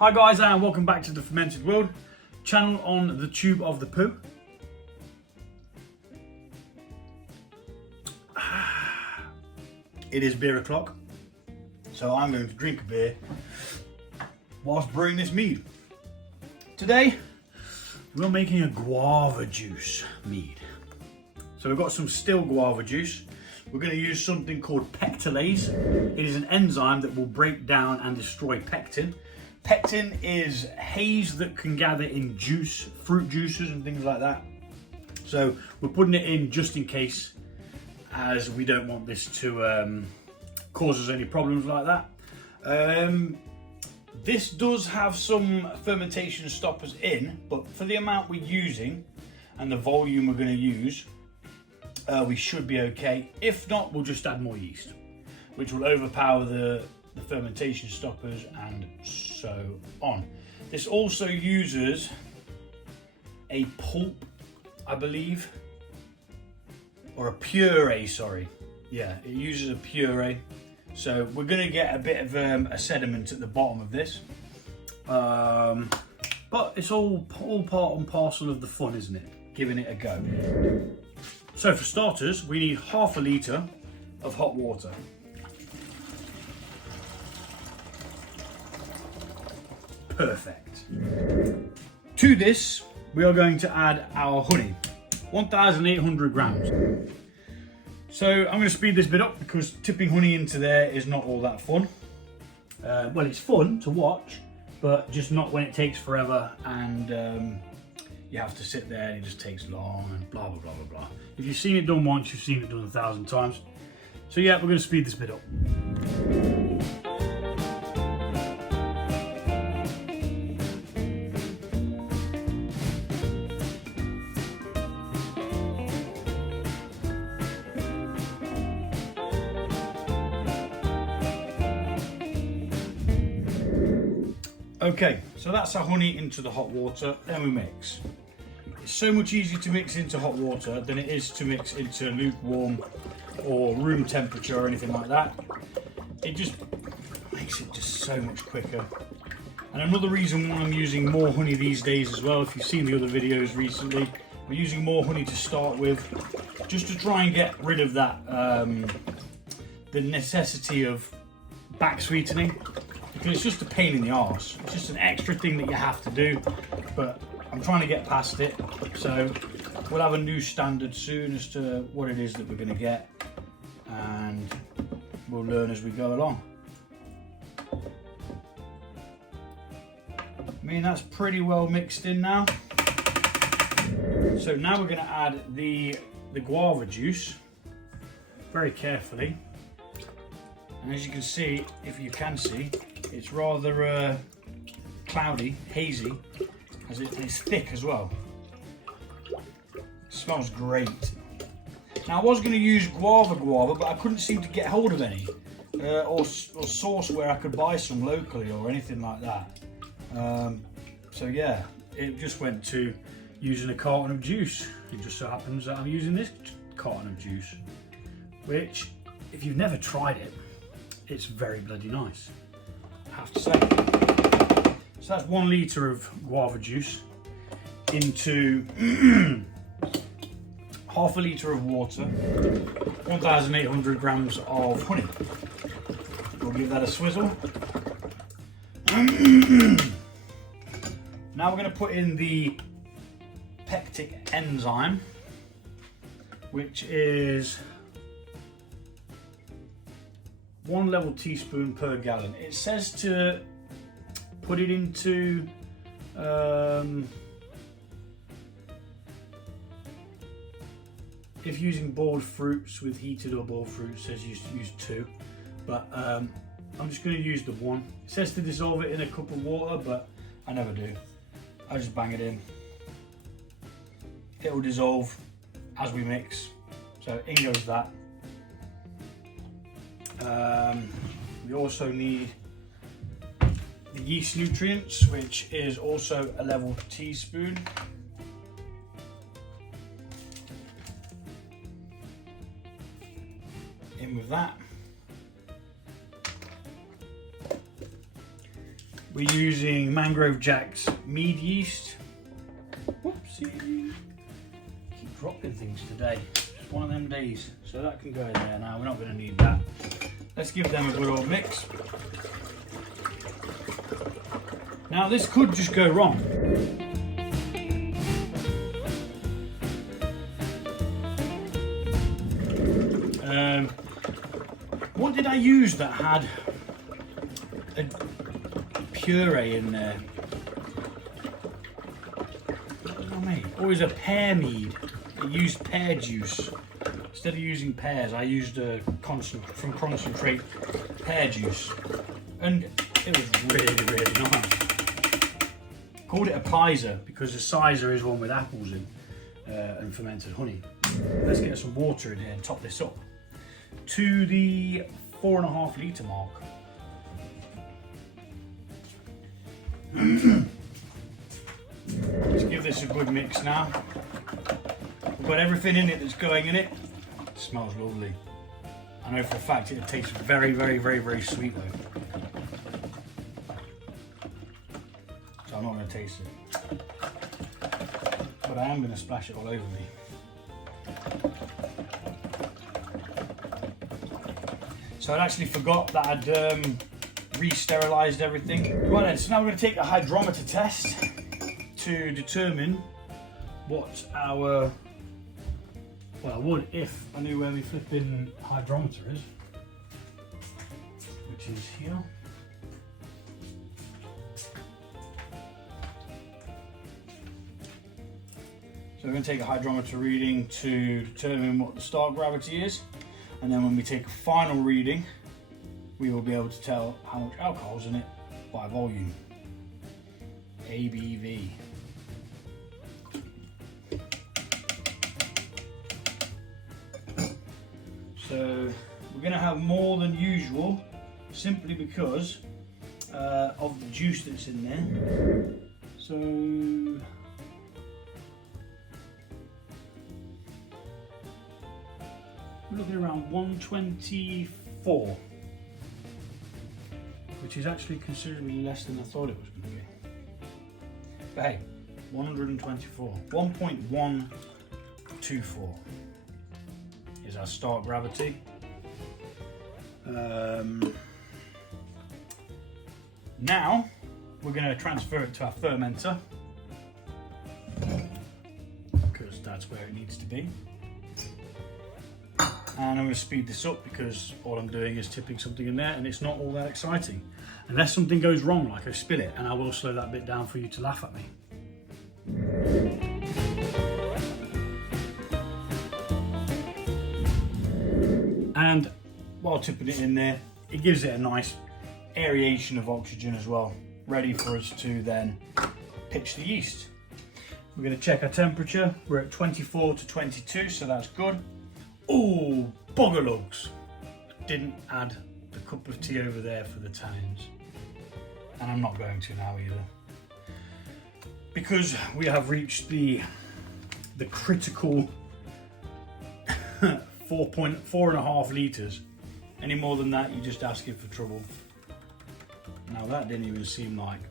Hi guys, and welcome back to the Fermented World channel on the Tube of the Poo. It is beer o'clock, so I'm going to drink a beer whilst brewing this mead. Today, we're making a guava juice mead. So we've got some still guava juice. We're going to use something called pectinase. It is an enzyme that will break down and destroy pectin. Pectin is haze that can gather in juice, fruit juices and things like that. So we're putting it in just in case, as we don't want this to cause us any problems like that. This does have some fermentation stoppers in, but for the amount we're using and the volume we're going to use, we should be okay. If not, we'll just add more yeast, which will overpower the fermentation stoppers and so on. This also uses a pulp, I believe, or a puree, sorry. Yeah, it uses a puree. So we're going to get a bit of a sediment at the bottom of this. But it's all part and parcel of the fun, isn't it? Giving it a go. So for starters, we need half a litre of hot water. Perfect. To this, we are going to add our honey, 1,800 grams. So I'm going to speed this bit up because tipping honey into there is not all that fun. Well, it's fun to watch, but just not when it takes forever and you have to sit there and it just takes long and blah, blah, blah, blah, blah. If you've seen it done once, you've seen it done 1,000 times. So yeah, we're going to speed this bit up. Okay, so that's our honey into the hot water, then we mix. It's so much easier to mix into hot water than it is to mix into lukewarm or room temperature or anything like that. It just makes it just so much quicker. And another reason why I'm using more honey these days as well, if you've seen the other videos recently, we're using more honey to start with, just to try and get rid of that, the necessity of back sweetening. Because it's just a pain in the arse. It's just an extra thing that you have to do, but I'm trying to get past it. So we'll have a new standard soon as to what it is that we're going to get, and we'll learn as we go along. I mean, that's pretty well mixed in now. So now we're going to add the guava juice very carefully. And as you can see, if you can see, it's rather cloudy, hazy, and it's thick as well. It smells great. Now I was going to use guava, but I couldn't seem to get hold of any, or source where I could buy some locally or anything like that. So yeah, it just went to using a carton of juice. It just so happens that I'm using this carton of juice, which, if you've never tried it, it's very bloody nice, I have to say. So that's 1 litre of guava juice into half a litre of water, 1,800 grams of honey. We'll give that a swizzle. Now we're going to put in the pectic enzyme, which is 1 level teaspoon per gallon. It says to put it into if using boiled fruits with heated or boiled fruits, it says use 2, but I'm just going to use the 1. It says to dissolve it in a cup of water, but I never do. I just bang it in. It will dissolve as we mix, so in goes that. We also need the yeast nutrients, which is also a level teaspoon. In with that. We're using Mangrove Jack's mead yeast. Whoopsie. Keep dropping things today. Just one of them days. So that can go in there now. We're not going to need that. Let's give them a good old mix. Now this could just go wrong. What did I use that had a puree in there? What did I make? Or it was a pear mead. I used pear juice. Instead of using pears, I used a concentrate pear juice. And it was really, really nice. Called it a pizer because a cider is one with apples in and fermented honey. Let's get some water in here and top this up to the 4.5 litre mark. Let's give this a good mix now. We've got everything in it that's going in it. It smells lovely. I know for a fact it tastes very, very, very, very sweet though. So I'm not going to taste it. But I am going to splash it all over me. So I actually forgot that I'd re-sterilised everything. Right then, so now we're going to take a hydrometer test to determine what our, well, I would if I knew where my flipping hydrometer is, which is here. So we're going to take a hydrometer reading to determine what the start gravity is. And then when we take a final reading, we will be able to tell how much alcohol's in it by volume. ABV. So we're going to have more than usual simply because of the juice that's in there. So we're looking around 124, which is actually considerably less than I thought it was going to be. But hey, 124, 1.124 is our start gravity. Now we're going to transfer it to our fermenter because that's where it needs to be. And I'm going to speed this up because all I'm doing is tipping something in there and it's not all that exciting. Unless something goes wrong, like I spill it, and I will slow that bit down for you to laugh at me. And while tipping it in there, it gives it a nice aeration of oxygen as well, ready for us to then pitch the yeast. We're going to check our temperature. We're at 24 to 22, so that's good. Oh, bugger lugs. Didn't add the cup of tea over there for the tannins. And I'm not going to now either. Because we have reached the critical 4.5 litres. Any more than that, you're just asking for trouble. Now that didn't even seem like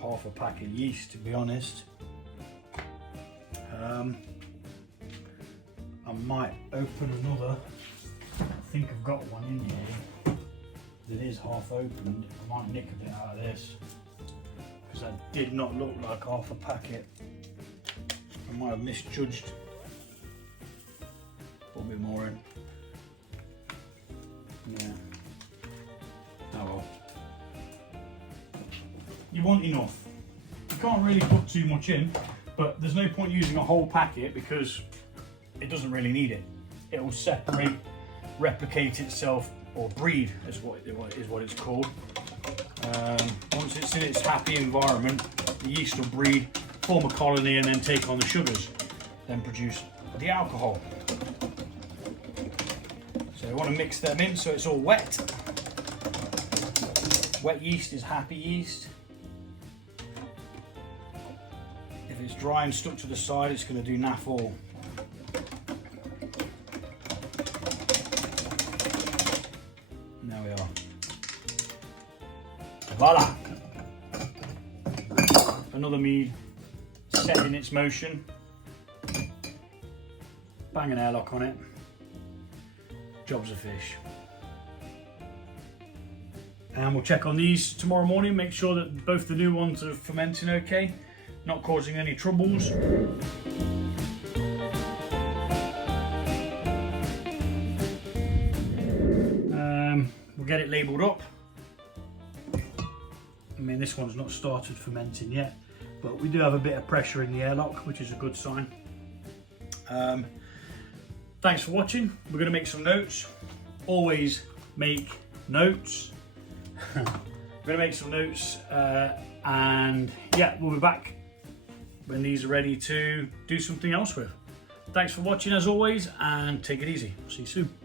half a pack of yeast, to be honest. I might open another. I think I've got one in here that is half opened. I might nick a bit out of this because that did not look like half a packet. I might have misjudged. Put a bit more in. Yeah. Oh well. You want enough. You can't really put too much in, but there's no point using a whole packet because it doesn't really need it. It will separate, replicate itself, or breed is what it's called. Once it's in its happy environment, the yeast will breed, form a colony, and then take on the sugars, then produce the alcohol. So you want to mix them in so it's all wet. Wet yeast is happy yeast. If it's dry and stuck to the side, it's going to do naff all. There we are. Voila! another mead set in its motion. Bang an airlock on it. Job's a fish. And we'll check on these tomorrow morning, make sure that both the new ones are fermenting okay, not causing any troubles. We'll get it labelled up. I mean, this one's not started fermenting yet, but we do have a bit of pressure in the airlock, which is a good sign. Thanks for watching. We're going to make some notes. Always make notes. We're going to make some notes, and yeah, we'll be back when these are ready to do something else with. Thanks for watching as always, and take it easy. See you soon.